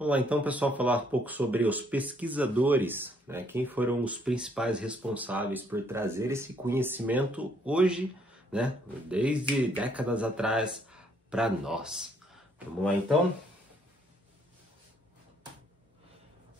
Vamos lá então, pessoal, falar um pouco sobre os pesquisadores, né? Quem foram os principais responsáveis por trazer esse conhecimento hoje, né? Desde décadas atrás, para nós. Vamos lá então?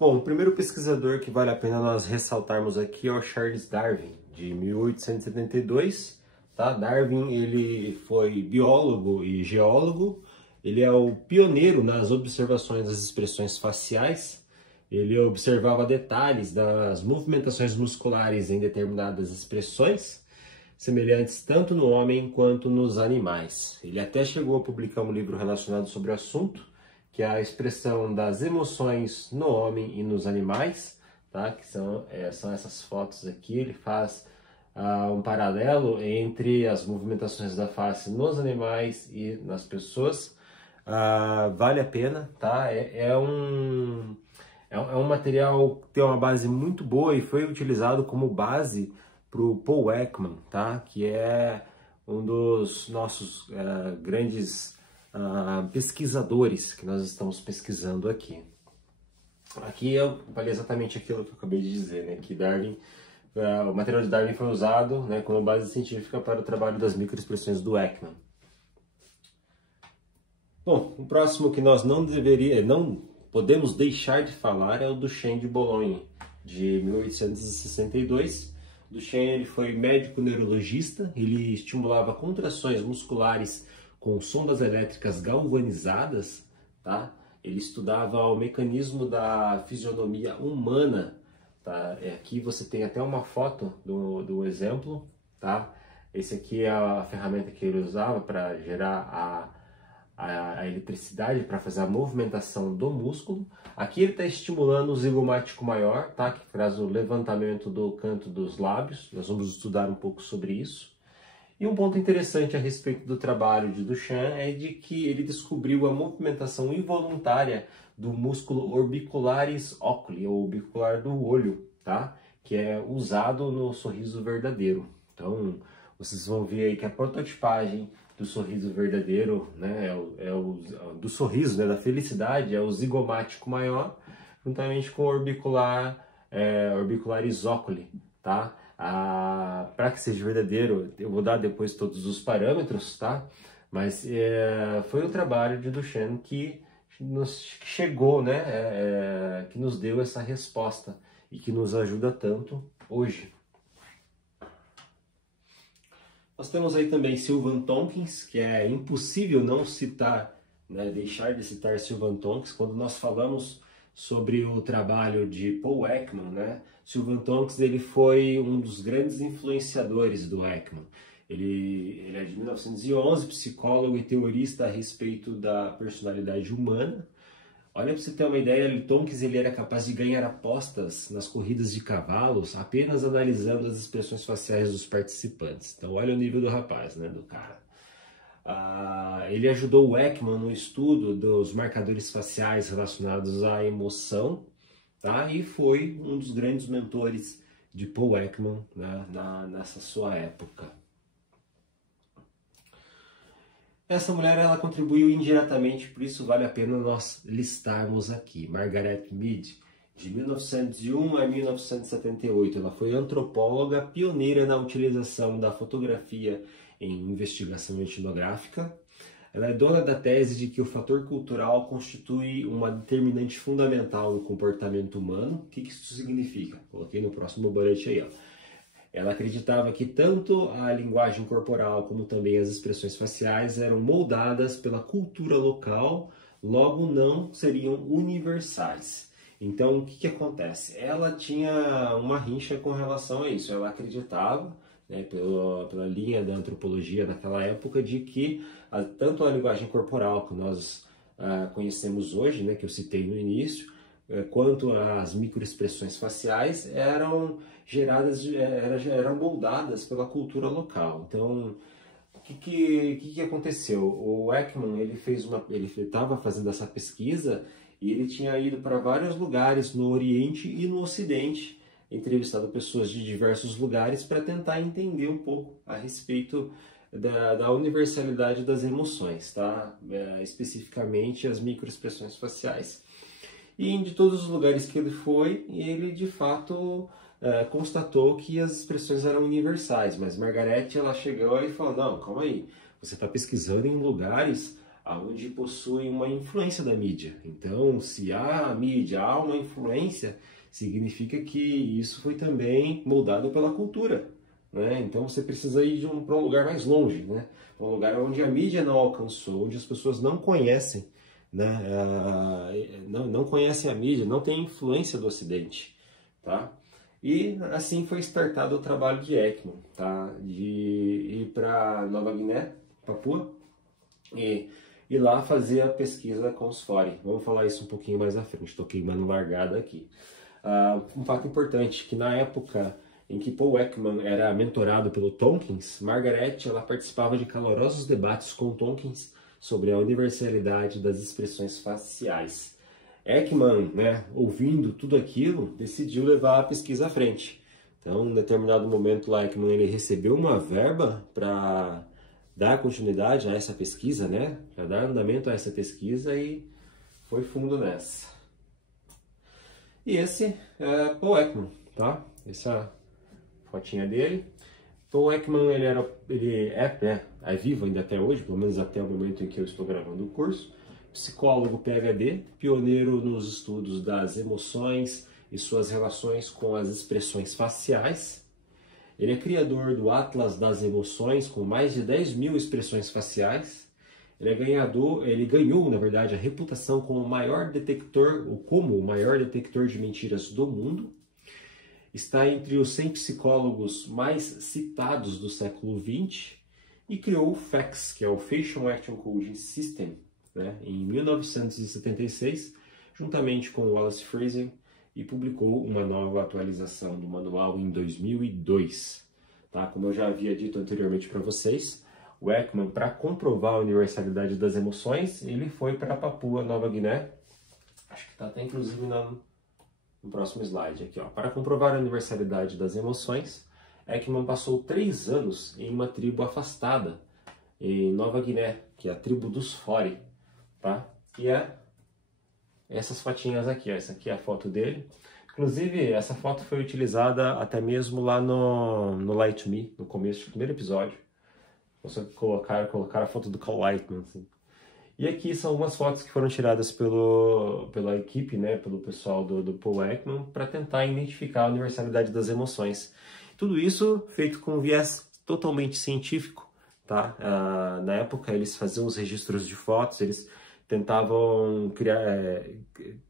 Bom, o primeiro pesquisador que vale a pena nós ressaltarmos aqui é o Charles Darwin, de 1872, tá? Darwin, ele foi biólogo e geólogo. Ele é o pioneiro nas observações das expressões faciais. Ele observava detalhes das movimentações musculares em determinadas expressões, semelhantes tanto no homem quanto nos animais. Ele até chegou a publicar um livro relacionado sobre o assunto, que é a expressão das emoções no homem e nos animais, tá? Que são essas fotos aqui. Ele faz um paralelo entre as movimentações da face nos animais e nas pessoas. Vale a pena, tá? É um material que tem uma base muito boa e foi utilizado como base para o Paul Ekman, tá? Que é um dos nossos grandes pesquisadores que nós estamos pesquisando aqui. Aqui eu falei exatamente aquilo que eu acabei de dizer, né? Que Darwin, o material de Darwin foi usado, né, como base científica para o trabalho das microexpressões do Ekman. Bom, o próximo que nós não podemos deixar de falar é o Duchenne de Boulogne, de 1862. Duchenne, ele foi médico neurologista. Ele estimulava contrações musculares com sondas elétricas galvanizadas, tá? Ele estudava o mecanismo da fisionomia humana, tá? Aqui você tem até uma foto do exemplo, tá? Esse aqui é a ferramenta que ele usava para gerar a eletricidade, para fazer a movimentação do músculo. Aqui ele está estimulando o zigomático maior, tá? Que traz o levantamento do canto dos lábios. Nós vamos estudar um pouco sobre isso. E um ponto interessante a respeito do trabalho de Duchenne é de que ele descobriu a movimentação involuntária do músculo orbicularis oculi, ou orbicular do olho, tá? Que é usado no sorriso verdadeiro. Então, vocês vão ver aí que a prototipagem do sorriso verdadeiro, né, do sorriso, né, da felicidade, é o zigomático maior, juntamente com o orbicularis oculi, tá? Para que seja verdadeiro, eu vou dar depois todos os parâmetros, tá? Mas foi o trabalho de Duchenne que chegou, né, que nos deu essa resposta e que nos ajuda tanto hoje. Nós temos aí também Sylvan Tompkins, que é impossível não citar, né, deixar de citar Sylvan Tompkins quando nós falamos sobre o trabalho de Paul Ekman, né? Sylvan Tompkins, ele foi um dos grandes influenciadores do Ekman. Ele é de 1911, psicólogo e teorista a respeito da personalidade humana. Olha, para você ter uma ideia, Tompkins, ele era capaz de ganhar apostas nas corridas de cavalos apenas analisando as expressões faciais dos participantes. Então olha o nível do rapaz, né, do cara. Ele ajudou o Ekman no estudo dos marcadores faciais relacionados à emoção, tá? E foi um dos grandes mentores de Paul Ekman, né, nessa sua época. Essa mulher, ela contribuiu indiretamente, por isso vale a pena nós listarmos aqui. Margaret Mead, de 1901 a 1978. Ela foi antropóloga pioneira na utilização da fotografia em investigação etnográfica. Ela é dona da tese de que o fator cultural constitui uma determinante fundamental no comportamento humano. O que isso significa? Coloquei no próximo bullet aí, ó. Ela acreditava que tanto a linguagem corporal como também as expressões faciais eram moldadas pela cultura local, logo não seriam universais. Então, o que acontece? Ela tinha uma rincha com relação a isso. Ela acreditava, né, pela linha da antropologia naquela época, de que tanto a linguagem corporal que nós conhecemos hoje, né, que eu citei no início, quanto as microexpressões faciais eram eram moldadas pela cultura local. Então, o que aconteceu? O Ekman, ele estava fazendo essa pesquisa e ele tinha ido para vários lugares no Oriente e no Ocidente, entrevistado pessoas de diversos lugares para tentar entender um pouco a respeito da universalidade das emoções, tá? Especificamente as microexpressões faciais. E de todos os lugares que ele foi, ele de fato constatou que as expressões eram universais, mas Margaret ela chegou e falou, não, calma aí, você está pesquisando em lugares onde possui uma influência da mídia. Então, se há mídia, há uma influência, significa que isso foi também moldado pela cultura, né? Então você precisa ir para um lugar mais longe, né? Um lugar onde a mídia não alcançou, onde as pessoas não conhecem, né? Não conhecem a mídia, não tem influência do Ocidente, tá? E assim foi startado o trabalho de Ekman, tá? De ir para Nova Guiné, Papua, e lá fazer a pesquisa com os Fore. Vamos falar isso um pouquinho mais à frente, estou queimando largada aqui. Um fato importante, que na época em que Paul Ekman era mentorado pelo Tompkins, Margaret ela participava de calorosos debates com Tompkins sobre a universalidade das expressões faciais. Ekman, né, ouvindo tudo aquilo, decidiu levar a pesquisa à frente. Então, em determinado momento lá, Ekman ele recebeu uma verba para dar continuidade a essa pesquisa, né, para dar andamento a essa pesquisa e foi fundo nessa. E esse é Paul Ekman, tá? Essa fotinha dele. Paul Ekman ele é vivo ainda até hoje, pelo menos até o momento em que eu estou gravando o curso. Psicólogo PhD, pioneiro nos estudos das emoções e suas relações com as expressões faciais. Ele é criador do Atlas das Emoções, com mais de 10 mil expressões faciais. Ele ganhou, na verdade, a reputação como o maior detector de mentiras do mundo. Está entre os 100 psicólogos mais citados do século XX e criou o FACS, que é o Facial Action Coding System, né, em 1976, juntamente com Wallace Fraser, e publicou uma nova atualização do manual em 2002. Tá? Como eu já havia dito anteriormente para vocês, o Ekman, para comprovar a universalidade das emoções, ele foi para Papua Nova Guiné. Acho que está até inclusive no próximo slide aqui, ó. Para comprovar a universalidade das emoções, Ekman passou 3 anos em uma tribo afastada em Nova Guiné, que é a tribo dos Fore, tá? E essas fotinhas aqui, ó. Essa aqui é a foto dele. Inclusive, essa foto foi utilizada até mesmo lá no Lie to Me, no começo do primeiro episódio. Você colocar a foto do Cal Lightman, assim. E aqui são algumas fotos que foram tiradas pela equipe, né, pelo pessoal do Paul Ekman, para tentar identificar a universalidade das emoções. Tudo isso feito com um viés totalmente científico, tá? Na época eles faziam os registros de fotos, eles tentavam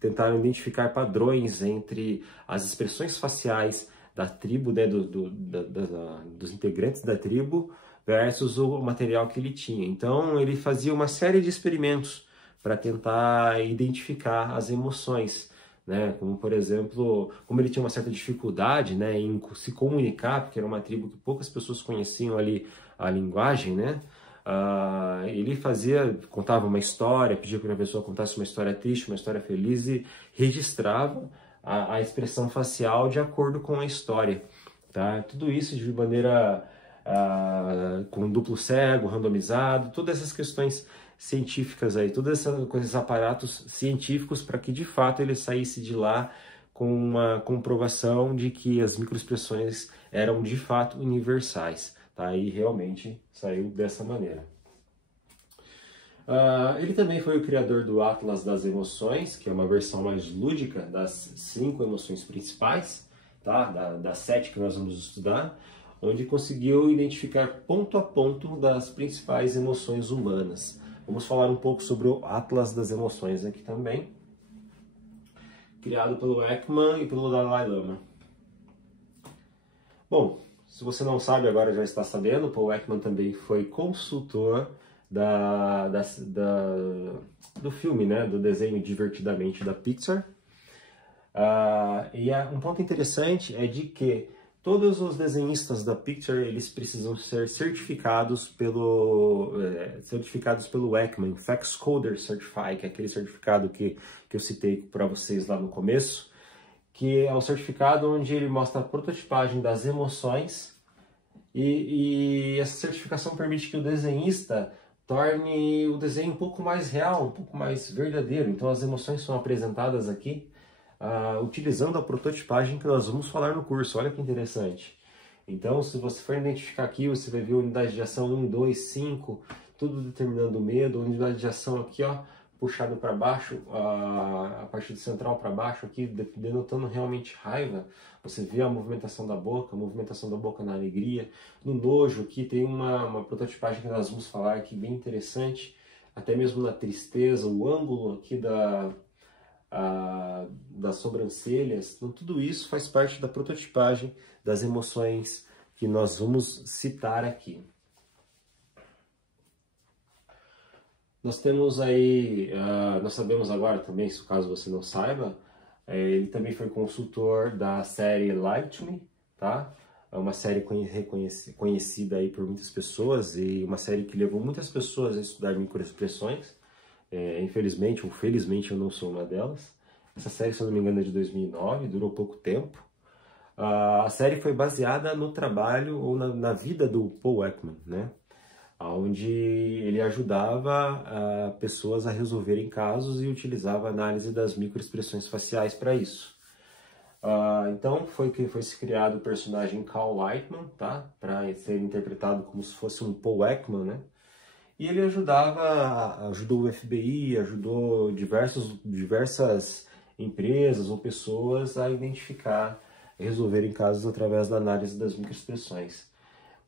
tentaram identificar padrões entre as expressões faciais da tribo, né, dos integrantes da tribo, versus o material que ele tinha. Então ele fazia uma série de experimentos para tentar identificar as emoções, né? Como por exemplo, como ele tinha uma certa dificuldade, né, em se comunicar, porque era uma tribo que poucas pessoas conheciam ali a linguagem, né? Ele contava uma história, pedia para a pessoa contasse uma história triste, uma história feliz e registrava a expressão facial de acordo com a história, tá? Tudo isso de maneira com duplo cego, randomizado, todas essas questões científicas aí, todos esses aparatos científicos para que de fato ele saísse de lá com uma comprovação de que as microexpressões eram de fato universais, tá? E realmente saiu dessa maneira. Ele também foi o criador do Atlas das Emoções, que é uma versão mais lúdica das 5 emoções principais, tá? Das 7 que nós vamos estudar, onde conseguiu identificar ponto a ponto das principais emoções humanas. Vamos falar um pouco sobre o Atlas das Emoções aqui também, criado pelo Ekman e pelo Dalai Lama. Bom, se você não sabe, agora já está sabendo, Paul Ekman também foi consultor do filme, né, do desenho Divertidamente da Pixar. E um ponto interessante é de que todos os desenhistas da Pixar, eles precisam ser certificados pelo Ekman, Fax Coder Certify, que é aquele certificado que eu citei para vocês lá no começo, que é o certificado onde ele mostra a prototipagem das emoções e essa certificação permite que o desenhista torne o desenho um pouco mais real, um pouco mais verdadeiro. Então as emoções são apresentadas aqui utilizando a prototipagem que nós vamos falar no curso. Olha que interessante. Então, se você for identificar aqui, você vai ver unidade de ação 1, 2, 5, tudo determinando o medo. Unidade de ação aqui, ó, puxado para baixo, a parte do central para baixo aqui, denotando realmente raiva. Você vê a movimentação da boca na alegria. No nojo aqui tem uma prototipagem que nós vamos falar aqui bem interessante. Até mesmo na tristeza, o ângulo aqui das sobrancelhas. Então, tudo isso faz parte da prototipagem das emoções que nós vamos citar aqui. Nós temos aí, nós sabemos agora também, se caso você não saiba, ele também foi consultor da série Lie to Me, tá? É uma série conhecida aí por muitas pessoas e uma série que levou muitas pessoas a estudar microexpressões. Infelizmente ou felizmente eu não sou uma delas. Essa série, se eu não me engano, é de 2009, durou pouco tempo. A série foi baseada no trabalho ou na vida do Paul Ekman, né? Onde ele ajudava pessoas a resolverem casos e utilizava a análise das microexpressões faciais para isso. Então foi se criado o personagem Cal Lightman, tá? Para ser interpretado como se fosse um Paul Ekman, né? E ele ajudou o FBI, ajudou diversas empresas ou pessoas a identificar e resolverem casos através da análise das microexpressões.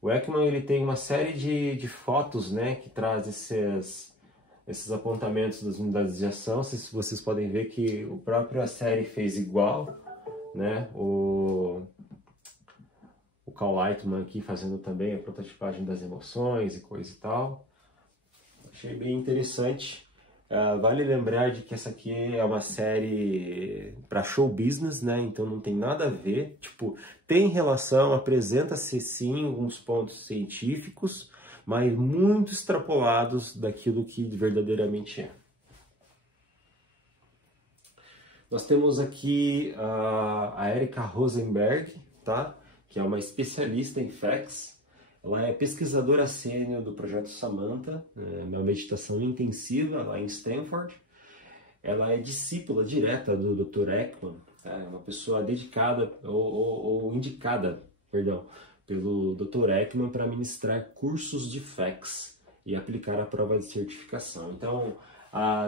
O Ekman ele tem uma série de fotos, né, que traz esses apontamentos das unidades de ação. Vocês podem ver que a própria série fez igual, né? O Cal Lightman aqui fazendo também a prototipagem das emoções e coisa e tal. Achei bem interessante. Vale lembrar de que essa aqui é uma série para show business, né? Então não tem nada a ver. Tipo, tem relação, apresenta-se sim alguns pontos científicos, mas muito extrapolados daquilo que verdadeiramente é. Nós temos aqui a Erika Rosenberg, tá? Que é uma especialista em FACS. Ela é pesquisadora sênior do projeto Samantha, uma meditação intensiva lá em Stanford. Ela é discípula direta do Dr. Ekman, uma pessoa dedicada ou indicada, perdão, pelo Dr. Ekman para ministrar cursos de FACS e aplicar a prova de certificação. Então,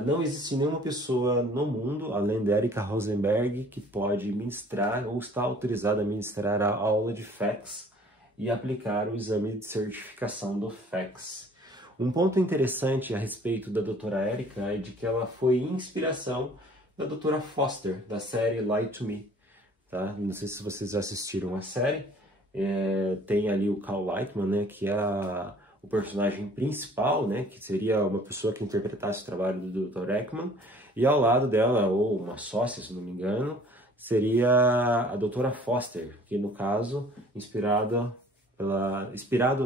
não existe nenhuma pessoa no mundo, além da Erika Rosenberg, que pode ministrar ou está autorizada a ministrar a aula de FACS e aplicar o exame de certificação do FACS. Um ponto interessante a respeito da doutora Erika é de que ela foi inspiração da doutora Foster, da série Lie to Me. Tá? Não sei se vocês assistiram a série. Tem ali o Cal Lightman, né, que é o personagem principal, né, que seria uma pessoa que interpretasse o trabalho do Dr. Ekman. E ao lado dela, ou uma sócia, se não me engano, seria a doutora Foster, que no caso, inspirado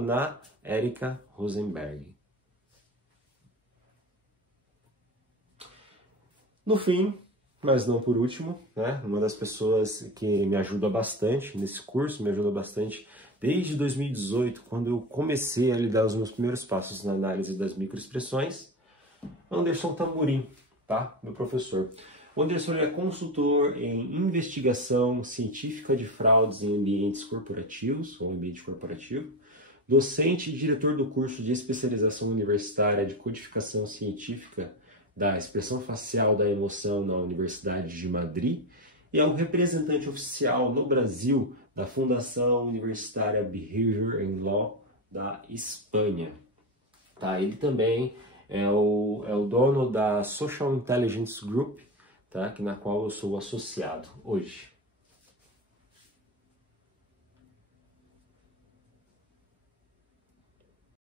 na Erika Rosenberg. No fim, mas não por último, né, uma das pessoas que me ajuda bastante nesse curso, me ajuda bastante desde 2018, quando eu comecei a dar os meus primeiros passos na análise das microexpressões, Anderson Tamburim, tá? Meu professor. O Anderson é consultor em investigação científica de fraudes em ambientes corporativos, ou ambiente corporativo, docente e diretor do curso de especialização universitária de codificação científica da expressão facial da emoção na Universidade de Madrid e é o representante oficial no Brasil da Fundação Universitária Behavior and Law da Espanha. Tá? Ele também é o dono da Social Intelligence Group, tá? Na qual eu sou associado hoje.